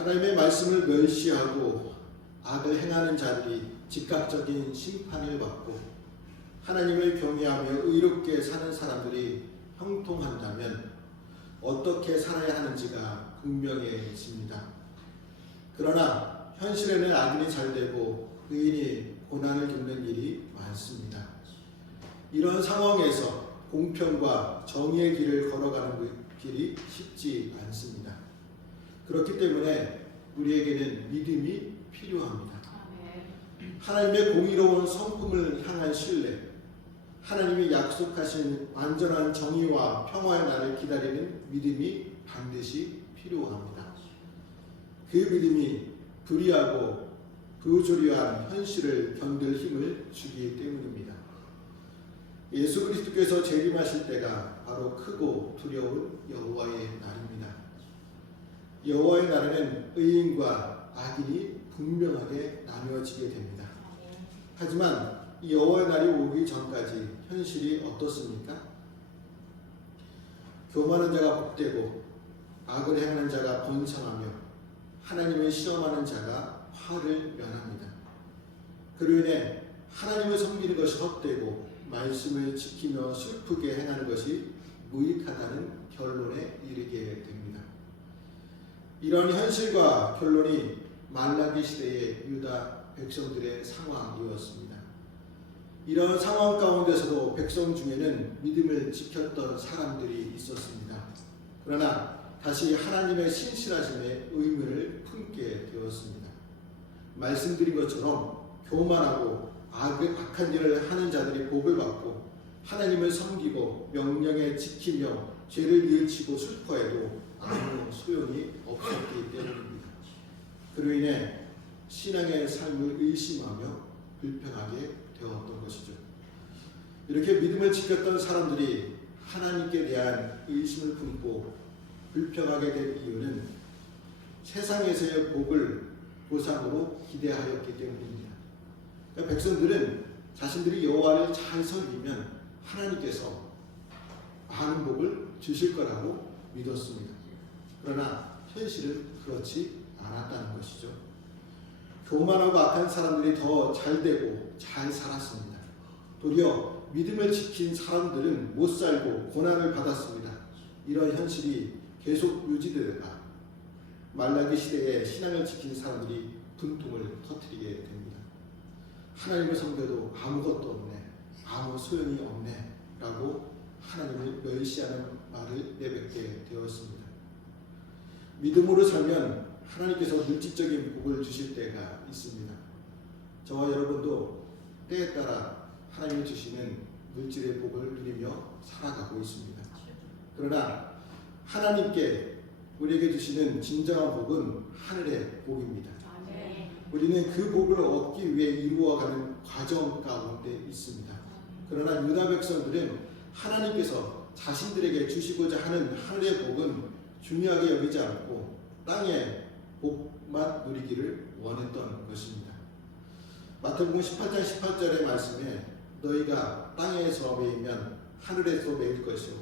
하나님의 말씀을 멸시하고 악을 행하는 자들이 즉각적인 심판을 받고 하나님을 경외하며 의롭게 사는 사람들이 형통한다면 어떻게 살아야 하는지가 분명해집니다. 그러나 현실에는 악인이 잘되고 의인이 고난을 겪는 일이 많습니다. 이런 상황에서 공평과 정의의 길을 걸어가는 길이 쉽지 않습니다. 그렇기 때문에 우리에게는 믿음이 필요합니다. 하나님의 공의로운 성품을 향한 신뢰, 하나님이 약속하신 완전한 정의와 평화의 날을 기다리는 믿음이 반드시 필요합니다. 그 믿음이 불의하고 부조리한 현실을 견딜 힘을 주기 때문입니다. 예수 그리스도께서 재림하실 때가 바로 크고 두려운 여호와의 날입니다. 여호와의 날에는 의인과 악인이 분명하게 나뉘어지게 됩니다. 하지만 이 여호와의 날이 오기 전까지 현실이 어떻습니까? 교만한 자가 복되고 악을 행하는 자가 번성하며 하나님을 시험하는 자가 화를 면합니다. 그로 인해 하나님을 섬기는 것이 헛되고 말씀을 지키며 슬프게 행하는 것이 무익하다는 결론에 이르게 됩니다. 이런 현실과 결론이 말라기 시대의 유다 백성들의 상황이었습니다. 이런 상황 가운데서도 백성 중에는 믿음을 지켰던 사람들이 있었습니다. 그러나 다시 하나님의 신실하심에 의문을 품게 되었습니다. 말씀드린 것처럼 교만하고 악한 일을 하는 자들이 복을 받고 하나님을 섬기고 명령에 지키며 죄를 뉘우치고 슬퍼해도 아무 소용이 없었기 때문입니다. 그로 인해 신앙의 삶을 의심하며 불평하게 되었던 것이죠. 이렇게 믿음을 지켰던 사람들이 하나님께 대한 의심을 품고 불평하게 된 이유는 세상에서의 복을 보상으로 기대하였기 때문입니다. 그러니까 백성들은 자신들이 여호와를 잘 섬기면 하나님께서 많은 복을 주실 거라고 믿었습니다. 그러나 현실은 그렇지 않았다는 것이죠. 교만하고 악한 사람들이 더 잘되고 잘 살았습니다. 도리어 믿음을 지킨 사람들은 못 살고 고난을 받았습니다. 이런 현실이 계속 유지되다가 말라기 시대에 신앙을 지킨 사람들이 분통을 터뜨리게 됩니다. 하나님을 섬겨도 아무것도 없네, 아무 소용이 없네 라고 하나님을 멸시하는 말을 내뱉게 되었습니다. 믿음으로 살면 하나님께서 물질적인 복을 주실 때가 있습니다. 저와 여러분도 때에 따라 하나님이 주시는 물질의 복을 누리며 살아가고 있습니다. 그러나 하나님께 우리에게 주시는 진정한 복은 하늘의 복입니다. 우리는 그 복을 얻기 위해 이루어가는 과정 가운데 있습니다. 그러나 유다 백성들은 하나님께서 자신들에게 주시고자 하는 하늘의 복은 중요하게 여기지 않고 땅의 복만 누리기를 원했던 것입니다. 마태복음 18장 18절의 말씀에 너희가 땅에서 매이면 하늘에서 매일 것이요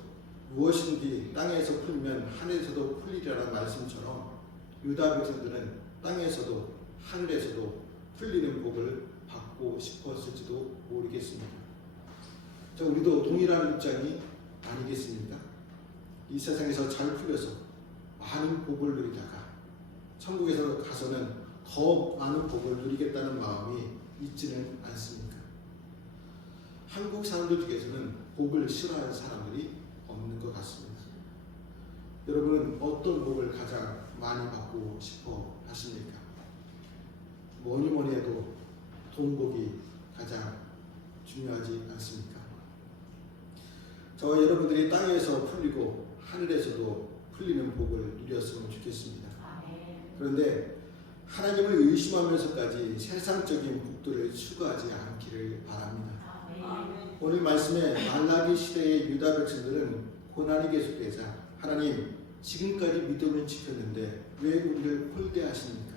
무엇인지 땅에서 풀면 하늘에서도 풀리리라는 말씀처럼 유다 백성들은 땅에서도 하늘에서도 풀리는 복을 받고 싶었을지도 모르겠습니다. 우리도 동일한 입장이 아니겠습니까? 이 세상에서 잘 풀려서 많은 복을 누리다가 천국에서 가서는 더 많은 복을 누리겠다는 마음이 있지는 않습니까? 한국 사람들 중에서는 복을 싫어하는 사람들이 없는 것 같습니다. 여러분은 어떤 복을 가장 많이 받고 싶어 하십니까? 뭐니 해도 돈복이 가장 중요하지 않습니까? 저와 여러분들이 땅에서 풀리고 하늘에서도 풀리는 복을 누렸으면 좋겠습니다. 그런데 하나님을 의심하면서까지 세상적인 복들을 추구하지 않기를 바랍니다. 오늘 말씀에 말라기 시대의 유다 백성들은 고난이 계속되자 하나님 지금까지 믿음을 지켰는데 왜 우리를 홀대하십니까?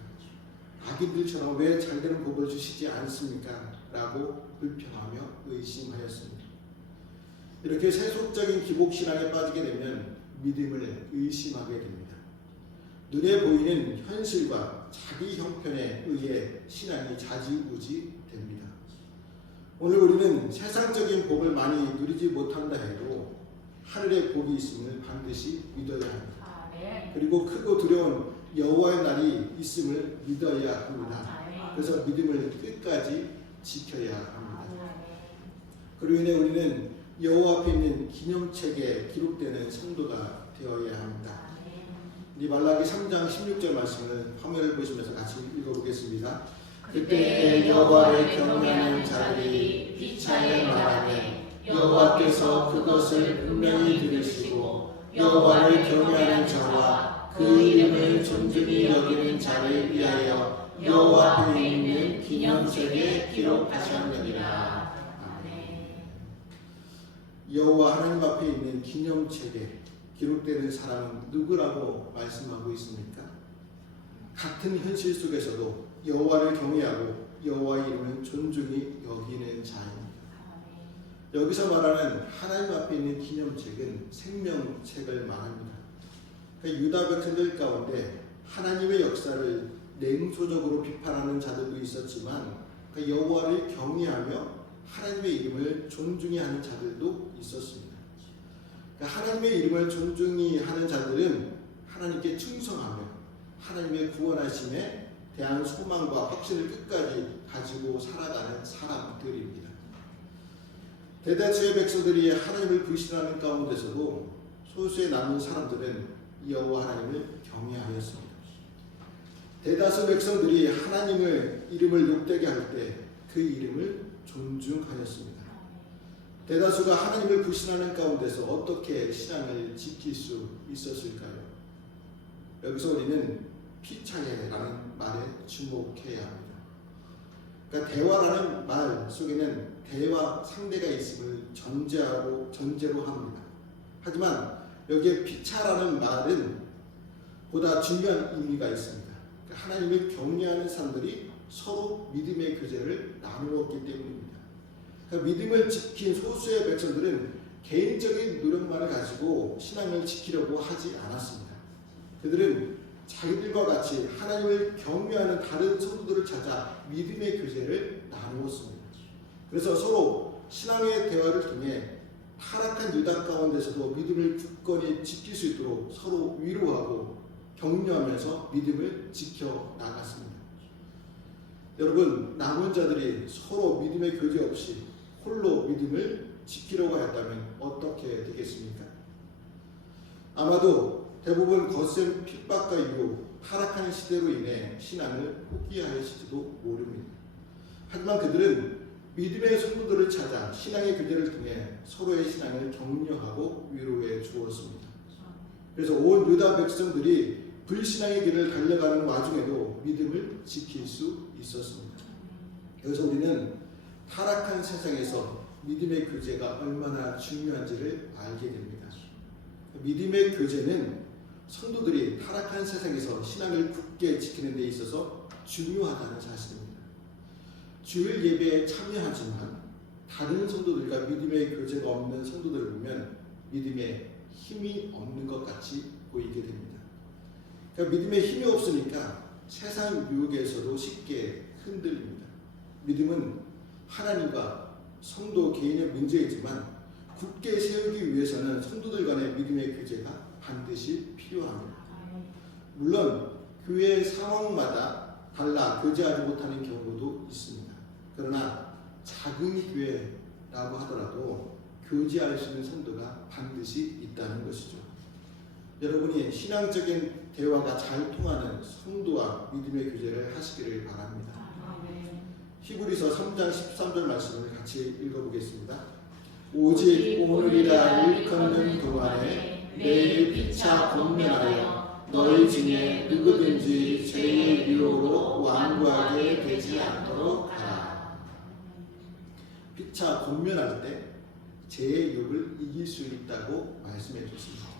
악인들처럼 왜 잘되는 복을 주시지 않습니까? 라고 불평하며 의심하였습니다. 이렇게 세속적인 기복신앙에 빠지게 되면 믿음을 의심하게 됩니다. 눈에 보이는 현실과 자기 형편에 의해 신앙이 좌지우지 됩니다. 오늘 우리는 세상적인 복을 많이 누리지 못한다 해도 하늘의 복이 있음을 반드시 믿어야 합니다. 그리고 크고 두려운 여호와의 날이 있음을 믿어야 합니다. 그래서 믿음을 끝까지 지켜야 합니다. 그로 인해 우리는 여호와 앞에 있는 기념책에 기록되는 성도가 되어야 합니다. 이 말라기 3장 16절 말씀을 화면을 보시면서 같이 읽어보겠습니다. 그때 여호와를 경외하는 자들이 피차에 말하되 여호와께서 그것을 분명히 들으시고 여호와를 경외하는 자와 그 이름을 존중히 여기는 자를 위하여 여호와 앞에 있는 기념책에 기록하셨느니라. 여호와 하나님 앞에 있는 기념책에 기록되는 사람은 누구라고 말씀하고 있습니까? 같은 현실 속에서도 여호와를 경외하고 여호와의 이름을 존중히 여기는 자입니다. 여기서 말하는 하나님 앞에 있는 기념책은 생명책을 말합니다. 그러니까 유다 백성들 가운데 하나님의 역사를 냉소적으로 비판하는 자들도 있었지만 그러니까 여호와를 경외하며 하나님의 이름을 존중히 하는 자들도 있었습니다. 그러니까 하나님의 이름을 존중히 하는 자들은 하나님께 충성하며 하나님의 구원하심에 대한 소망과 확신을 끝까지 가지고 살아가는 사람들입니다. 대다수의 백성들이 하나님을 불신하는 가운데서도 소수의 남은 사람들은 여호와 하나님을 경외하였습니다. 대다수 백성들이 하나님의 이름을 욕되게 할 때 그 이름을 존중하였습니다. 대다수가 하나님을 불신하는 가운데서 어떻게 신앙을 지킬 수 있었을까요? 여기서 우리는 피차예라는 말에 주목해야 합니다. 그러니까 대화라는 말 속에는 대화 상대가 있음을 전제로 합니다. 하지만 여기에 피차라는 말은 보다 중요한 의미가 있습니다. 그러니까 하나님을 경외하는 사람들이 서로 믿음의 교제를 나누었기 때문입니다. 그러니까 믿음을 지킨 소수의 백성들은 개인적인 노력만을 가지고 신앙을 지키려고 하지 않았습니다. 그들은 자기들과 같이 하나님을 경외하는 다른 성도들을 찾아 믿음의 교제를 나누었습니다. 그래서 서로 신앙의 대화를 통해 타락한 유다 가운데서도 믿음을 굳건히 지킬 수 있도록 서로 위로하고 격려하면서 믿음을 지켜 나갔습니다. 여러분, 남은 자들이 서로 믿음의 교제 없이 홀로 믿음을 지키려고 했다면 어떻게 되겠습니까? 아마도 대부분 거센 핍박과 유혹, 타락한 시대로 인해 신앙을 포기하였을지도 모릅니다. 하지만 그들은 믿음의 성도들을 찾아 신앙의 교제를 통해 서로의 신앙을 격려하고 위로해 주었습니다. 그래서 온 유다 백성들이 불신앙의 길을 달려가는 와중에도 믿음을 지킬 수 있었습니다. 여기서 우리는 타락한 세상에서 믿음의 교제가 얼마나 중요한지를 알게 됩니다. 믿음의 교제는 성도들이 타락한 세상에서 신앙을 굳게 지키는 데 있어서 중요하다는 사실입니다. 주일 예배에 참여하지만 다른 성도들과 믿음의 교제가 없는 성도들을 보면 믿음에 힘이 없는 것 같이 보이게 됩니다. 그러니까 믿음에 힘이 없으니까 세상 유혹에서도 쉽게 흔들립니다. 믿음은 하나님과 성도 개인의 문제이지만 굳게 세우기 위해서는 성도들 간의 믿음의 교제가 반드시 필요합니다. 물론 교회 상황마다 달라 교제하지 못하는 경우도 있습니다. 그러나 작은 교회라고 하더라도 교제할 수 있는 성도가 반드시 있다는 것이죠. 여러분이 신앙적인 대화가 잘 통하는 성도와 믿음의 교제를 하시기를 바랍니다. 히브리서 3장 13절 말씀을 같이 읽어보겠습니다. 오직 오늘이라 일컫는 동안에 내일 피차 권면하여 너희 중에 누구든지 죄의 유혹으로 완고하게 되지 않도록 하라. 피차 권면할 때 죄의 유혹을 이길 수 있다고 말씀해 주십니다.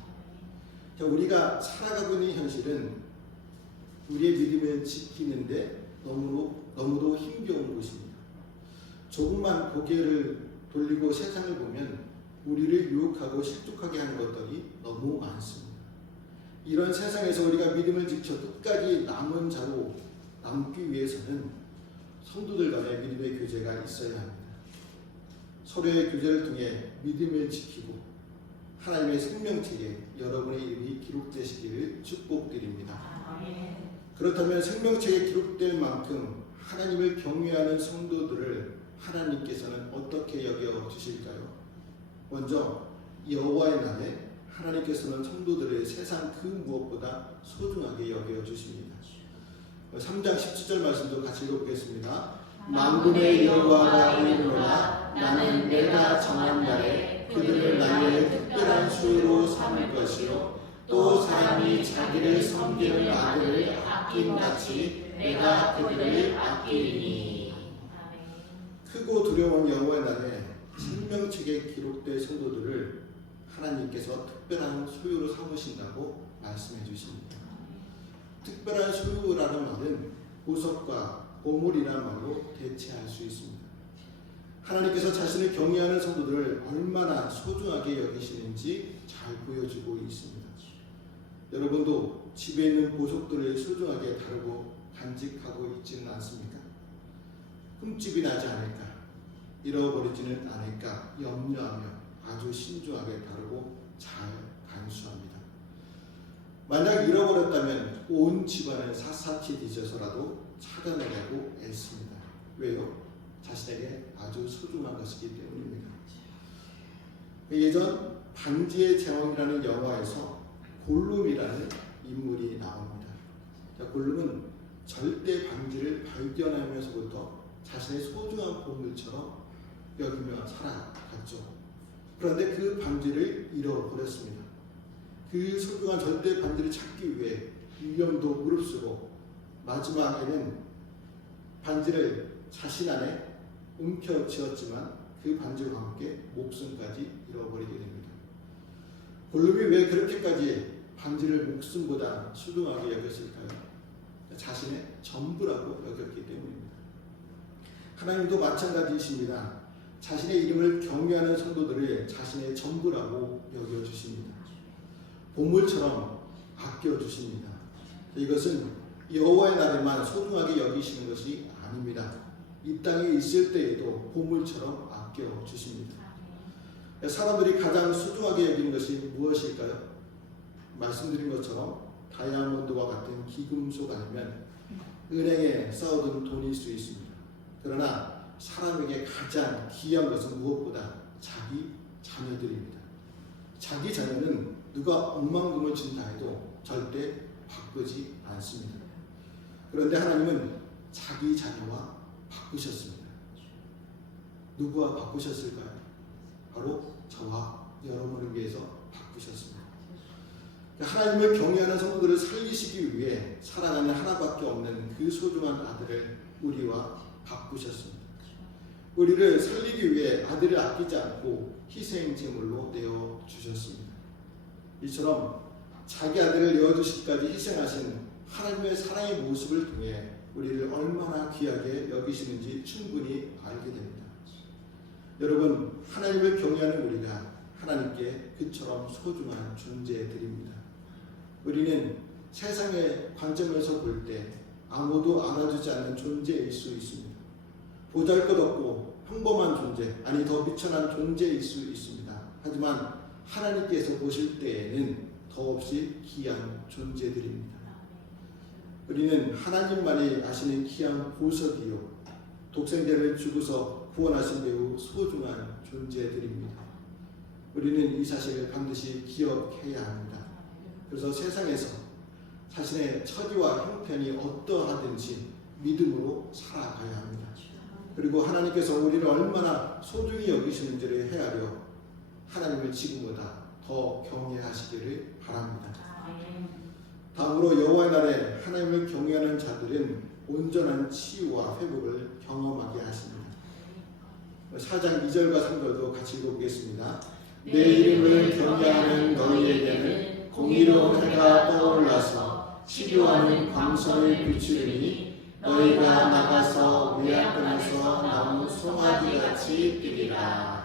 우리가 살아가고 있는 현실은 우리의 믿음을 지키는데 너무도 힘겨운 곳입니다. 조금만 고개를 돌리고 세상을 보면 우리를 유혹하고 실족하게 하는 것들이 너무 많습니다. 이런 세상에서 우리가 믿음을 지켜 끝까지 남은 자로 남기 위해서는 성도들 간의 믿음의 교제가 있어야 합니다. 서로의 교제를 통해 믿음을 지키고 하나님의 생명책에 여러분의 이름이 기록되시기를 축복드립니다. 그렇다면 생명책에 기록될 만큼 하나님을 경외하는 성도들을 하나님께서는 어떻게 여겨 주실까요? 먼저 여호와의 날에 하나님께서는 성도들을 세상 그 무엇보다 소중하게 여겨 주십니다. 3장 17절 말씀도 같이 읽어보겠습니다. 만군의 여호와가 이르노라. 나는 내가 정한 날에 그들을 나의 특별한 수요로 삼을 것이요 또 사람이 자기를 섬기는 아들을 아낌같이 내가 그들을 아끼리니. 크고 두려운 여호와의 날에 생명책에 기록될 성도들을 하나님께서 특별한 소유로 삼으신다고 말씀해 주십니다. 특별한 소유라는 말은 보석과 보물이라는 말로 대체할 수 있습니다. 하나님께서 자신을 경외하는 성도들을 얼마나 소중하게 여기시는지 잘 보여주고 있습니다. 여러분도 집에 있는 보석들을 소중하게 다루고 간직하고 있지는 않습니까? 흠집이 나지 않을까, 잃어버리지는 않을까 염려하며 아주 신중하게 다루고 잘 간수합니다. 만약 잃어버렸다면 온 집안을 샅샅이 뒤져서라도 찾아내려고 애씁니다. 왜요? 자신에게 아주 소중한 것이기 때문입니다. 예전 반지의 제왕이라는 영화에서 골룸이라는 인물이 나옵니다. 골룸은 절대 반지를 발견하면서부터 자신의 소중한 보물처럼 여기며 살아갔죠. 그런데 그 반지를 잃어버렸습니다. 그 소중한 절대 반지를 찾기 위해 위험도 무릅쓰고 마지막에는 반지를 자신 안에 움켜쥐었지만 그 반지와 함께 목숨까지 잃어버리게 됩니다. 골룸이 왜 그렇게까지 반지를 목숨보다 소중하게 여겼을까요? 자신의 전부라고 여겼기 때문입니다. 하나님도 마찬가지이십니다. 자신의 이름을 경외하는 성도들을 자신의 전부라고 여겨주십니다. 보물처럼 아껴주십니다. 이것은 여호와의 날에만 소중하게 여기시는 것이 아닙니다. 이 땅에 있을 때에도 보물처럼 아껴주십니다. 사람들이 가장 소중하게 여기는 것이 무엇일까요? 말씀드린 것처럼 다이아몬드와 같은 귀금속 아니면 은행에 쌓아둔 돈일 수 있습니다. 그러나 사람에게 가장 귀한 것은 무엇보다 자기 자녀들입니다. 자기 자녀는 누가 억만금을 준다 해도 절대 바꾸지 않습니다. 그런데 하나님은 자기 자녀와 바꾸셨습니다. 누구와 바꾸셨을까요? 바로 저와 여러분을 위해서 바꾸셨습니다. 하나님을 경외하는 성도들을 살리시기 위해 사랑하는 하나밖에 없는 그 소중한 아들을 우리와 바꾸셨습니다. 우리를 살리기 위해 아들을 아끼지 않고 희생 제물로 내어 주셨습니다. 이처럼 자기 아들을 내어 주시기까지 희생하신 하나님의 사랑의 모습을 통해 우리를 얼마나 귀하게 여기시는지 충분히 알게 됩니다. 여러분, 하나님을 경외하는 우리가 하나님께 그처럼 소중한 존재들입니다. 우리는 세상의 관점에서 볼 때 아무도 알아주지 않는 존재일 수 있습니다. 보잘것없고 평범한 존재, 아니 더 미천한 존재일 수 있습니다. 하지만 하나님께서 보실 때에는 더없이 귀한 존재들입니다. 우리는 하나님만이 아시는 귀한 보석이요 독생자를 주고서 구원하신 매우 소중한 존재들입니다. 우리는 이 사실을 반드시 기억해야 합니다. 그래서 세상에서 자신의 처지와 형편이 어떠하든지 믿음으로 살아가야 합니다. 그리고 하나님께서 우리를 얼마나 소중히 여기시는지를 헤아려 하나님을 지금보다 더 경외하시기를 바랍니다. 다음으로 여호와의 날에 하나님을 경외하는 자들은 온전한 치유와 회복을 경험하게 하십니다. 4장 2절과 3절도 같이 읽어보겠습니다. 내 이름을 경외하는 너희에게는 공의로운 해가 떠올라서 치료하는 광선을 비추리니 너희가 나가서 외양간에서 나온 송아지같이 뛰리라.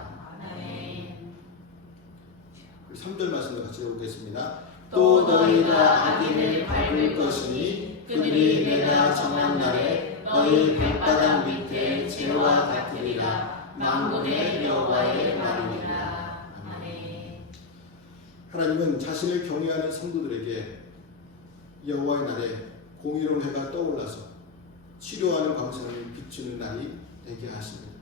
3절 말씀도 같이 읽어보겠습니다. 또 너희가 악인을 밟을 것이니 그들이 내가 정한 날에 너희 발바닥 밑에 재와 같으리라. 만군의 여호와의 말이니라. 아멘. 하나님은 자신을 경외하는 성도들에게 여호와의 날에 공의로운 해가 떠올라서 치료하는 광선을 비추는 날이 되게 하십니다.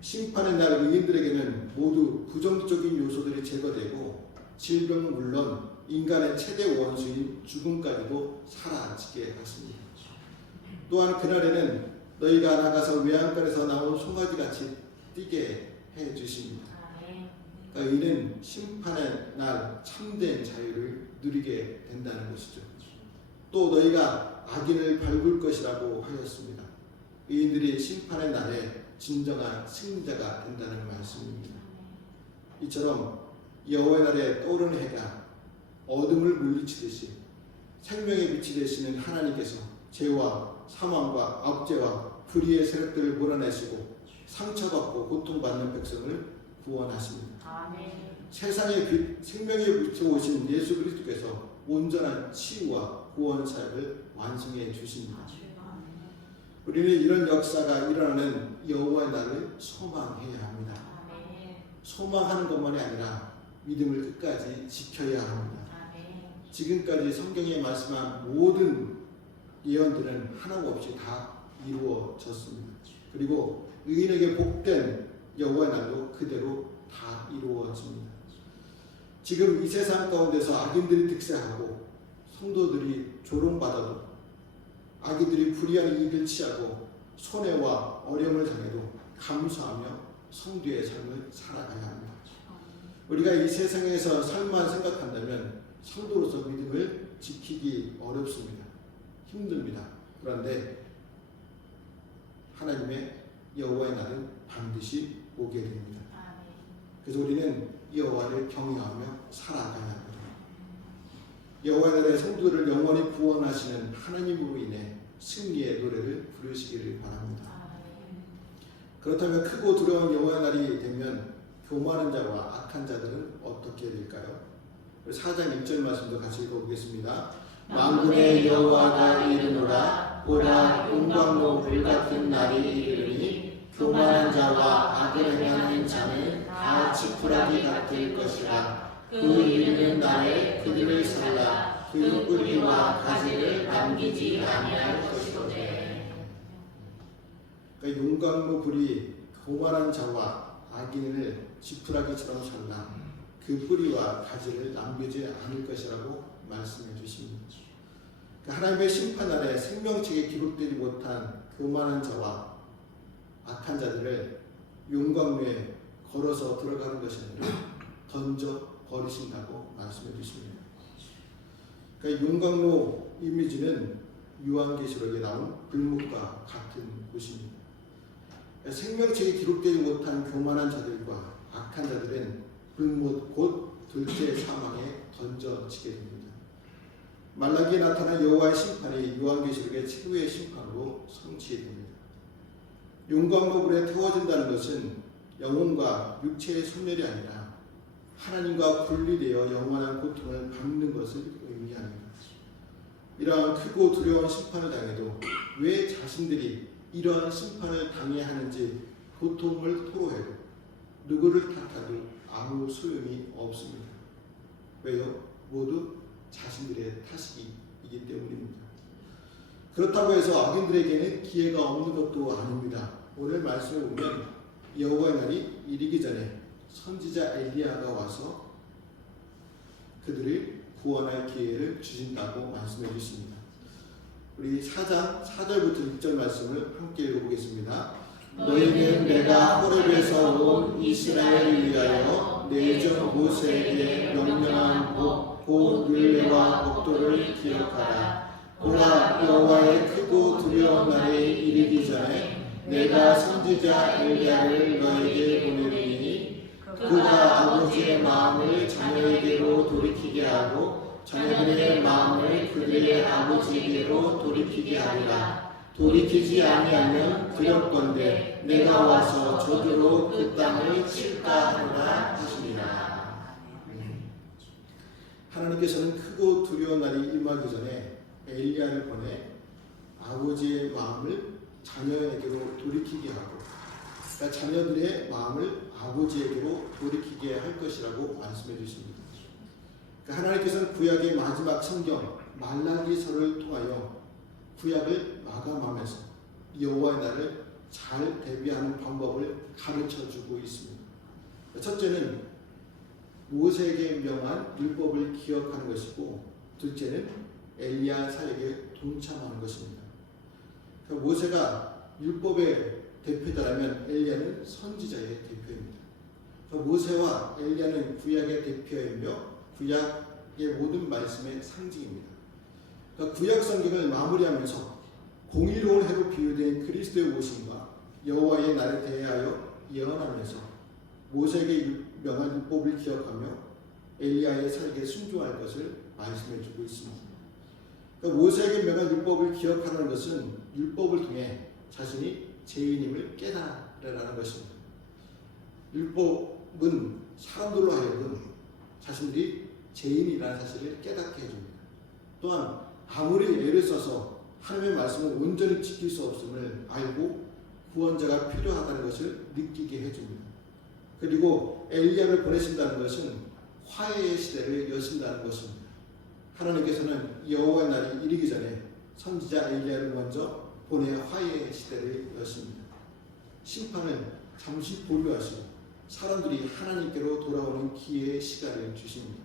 심판의 날 의인들에게는 모두 부정적인 요소들이 제거되고 질병은 물론 인간의 최대 원수인 죽음까지도 사라지게 하십니다. 또한 그날에는 너희가 나가서 외양간에서 나온 송아지같이 뛰게 해주십니다. 그러니까 이는 심판의 날 참된 자유를 누리게 된다는 것이죠. 또 너희가 악인을 밟을 것이라고 하였습니다. 의인들이 심판의 날에 진정한 승리자가 된다는 말씀입니다. 이처럼 여호와의 날에 떠오르는 해가 어둠을 물리치듯이 생명의 빛이 되시는 하나님께서 죄와 사망과 압제와 불의의 세력들을 몰아내시고 상처받고 고통받는 백성을 구원하십니다. 아멘. 세상의 빛, 생명의 빛에 오신 예수 그리스도께서 온전한 치유와 구원 사역을 완성해 주십니다. 우리는 이런 역사가 일어나는 여호와의 날을 소망해야 합니다. 소망하는 것만이 아니라 믿음을 끝까지 지켜야 합니다. 지금까지 성경에 말씀한 모든 예언들은 하나없이 다 이루어졌습니다. 그리고 의인에게 복된 여호와의 날도 그대로 다 이루어집니다. 지금 이 세상 가운데서 악인들이 득세하고 성도들이 조롱받아도 악인들이 불의한 이익을 취하고 손해와 어려움을 당해도 감수하며 성도의 삶을 살아가야 합니다. 우리가 이 세상에서 삶만 생각한다면 성도로서 믿음을 지키기 어렵습니다. 힘듭니다. 그런데 하나님의 여호와의 날은 반드시 오게 됩니다. 그래서 우리는 여호와를 경외하며 살아가야 합니다. 여호와의 날에 성도들을 영원히 구원하시는 하나님으로 인해 승리의 노래를 부르시기를 바랍니다. 그렇다면 크고 두려운 여호와의 날이 되면 교만한 자와 악한 자들은 어떻게 될까요? 4장 1절 말씀도 같이 읽어보겠습니다. 만군의 여호와가 이르노라. 보라, 용광로 불같은 날이 이르니 교만한 자와 악을 행하는 자는 다 지푸라기 같을 것이라. 그 이르는 날에 그들을 살라. 그 뿌리와 가지를 남기지 아니할 것이로되. 그러니까 용광로 불이 교만한 자와 악인을 지푸라기처럼 살라. 그 뿌리와 가지를 남기지 않을 것이라고 말씀해 주십니다. 그러니까 하나님의 심판날에 생명책에 기록되지 못한 교만한 자와 악한 자들을 용광로에 걸어서 들어가는 것이 아니라 던져 버리신다고 말씀해 주십니다. 그러니까 용광로 이미지는 요한계시록에 나온 불못과 같은 곳입니다. 그러니까 생명책에 기록되지 못한 교만한 자들과 악한 자들은 불못 곧 둘째 사망에 던져지게 됩니다. 말라기에 나타난 여호와의 심판이 요한계시록의 최후의 심판으로 성취됩니다. 용광로 불에 태워진다는 것은 영혼과 육체의 소멸이 아니라 하나님과 분리되어 영원한 고통을 받는 것을 의미합니다. 이러한 크고 두려운 심판을 당해도 왜 자신들이 이러한 심판을 당해야 하는지 고통을 토로해도 누구를 탓해도 아무 소용이 없습니다. 왜요? 모두 자신들의 탓이기 때문입니다. 그렇다고 해서 악인들에게는 기회가 없는 것도 아닙니다. 오늘 말씀을 보면 여호와의 날이 이르기 전에 선지자 엘리야가 와서 그들을 구원할 기회를 주신다고 말씀해 주십니다. 우리 4장 4절부터 6절 말씀을 함께 읽어보겠습니다. 너희는 내가 호렙에서 온 이스라엘을 위하여 내 종 모세에게 명령한 곧 율례와 법도를 기억하라. 보라, 여호와의 크고 두려운 날에 이르기 전에 내가 선지자 엘리야를 너에게 보내리니 그가 아버지의 마음을 자녀에게로 돌이키게 하고 자녀들의 마음을 그들의 아버지에게로 돌이키게 하리라. 돌이키지 아니하면 그럴건대 내가 와서 저주로 그 땅을 칠까 하노라 하시니라. 하나님께서는 크고 두려운 날이 임하기 전에 엘리야를 보내 아버지의 마음을 자녀에게로 돌이키게 하고, 그러니까 자녀들의 마음을 아버지에게로 돌이키게 할 것이라고 말씀해 주십니다. 그러니까 하나님께서는 구약의 마지막 성경 말라기서를 통하여 구약을 마감하면서 여호와의 날을 잘 대비하는 방법을 가르쳐 주고 있습니다. 첫째는 모세에게 명한 율법을 기억하는 것이고, 둘째는 엘리야 사역에 동참하는 것입니다. 그러니까 모세가 율법의 대표자라면 엘리야는 선지자의 대표입니다. 그러니까 모세와 엘리야는 구약의 대표이며 구약의 모든 말씀의 상징입니다. 그러니까 구약 성경을 마무리하면서 공의로운 해로 비유된 그리스도의 오심과 여호와의 날에 대하여 예언하면서 모세에게 명한 율법을 기억하며 엘리야의 사역에 순종할 것을 말씀해 주고 있습니다. 그러니까 모세에게 명한 율법을 기억하는 것은 율법을 통해 자신이 죄인임을 깨달으라는 것입니다. 율법은 사람들로 하여금 자신들이 죄인이라는 사실을 깨닫게 해줍니다. 또한 아무리 애를 써서 하나님의 말씀을 온전히 지킬 수 없음을 알고 구원자가 필요하다는 것을 느끼게 해줍니다. 그리고 엘리야를 보내신다는 것은 화해의 시대를 여신다는 것입니다. 하나님께서는 여호와의 날이 이르기 전에 선지자 엘리야를 먼저 보내 화해의 시대를 여십니다. 심판을 잠시 보류하시고 사람들이 하나님께로 돌아오는 기회의 시간을 주십니다.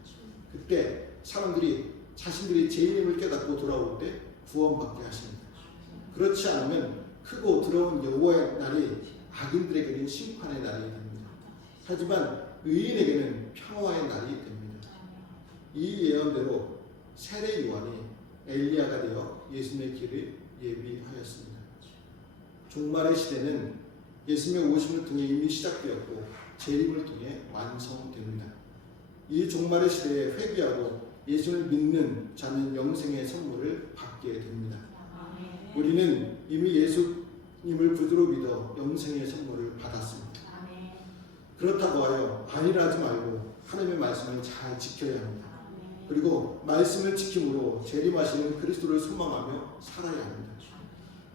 그때 사람들이 자신들이 죄인임을 깨닫고 돌아올 때 구원받게 하십니다. 그렇지 않으면 크고 더러운 여호와의 날이 악인들에게는 심판의 날이 됩니다. 하지만 의인에게는 평화의 날이 됩니다. 이 예언대로 세례 요한이 엘리야가 되어 예수님의 길을 예비하였습니다. 종말의 시대는 예수님의 오심을 통해 이미 시작되었고 재림을 통해 완성됩니다. 이 종말의 시대에 회개하고 예수를 믿는 자는 영생의 선물을 받게 됩니다. 우리는 이미 예수님을 구주로 믿어 영생의 선물을 받았습니다. 그렇다고 하여 아니라 하지 말고 하나님의 말씀을 잘 지켜야 합니다. 그리고 말씀을 지킴으로 재림하시는 그리스도를 소망하며 살아야 합니다.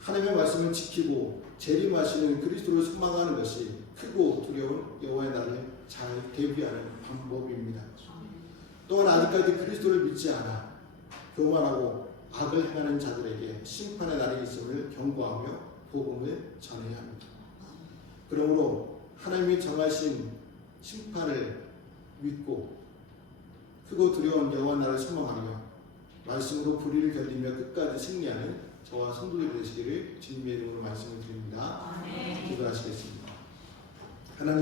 하나님의 말씀을 지키고 재림하시는 그리스도를 소망하는 것이 크고 두려운 여호와의 날을 잘 대비하는 방법입니다. 또한 아직까지 그리스도를 믿지 않아 교만하고 악을 행하는 자들에게 심판의 날이 있음을 경고하며 복음을 전해야 합니다. 그러므로 하나님이 정하신 심판을 믿고 크고 두려운 여호와의 날을 소망하며 말씀으로 불의를 견디며 끝까지 승리하는 저와 성도들이 되시기를 주님의 이름으로 말씀을 드립니다. 기도하시겠습니다. 하나님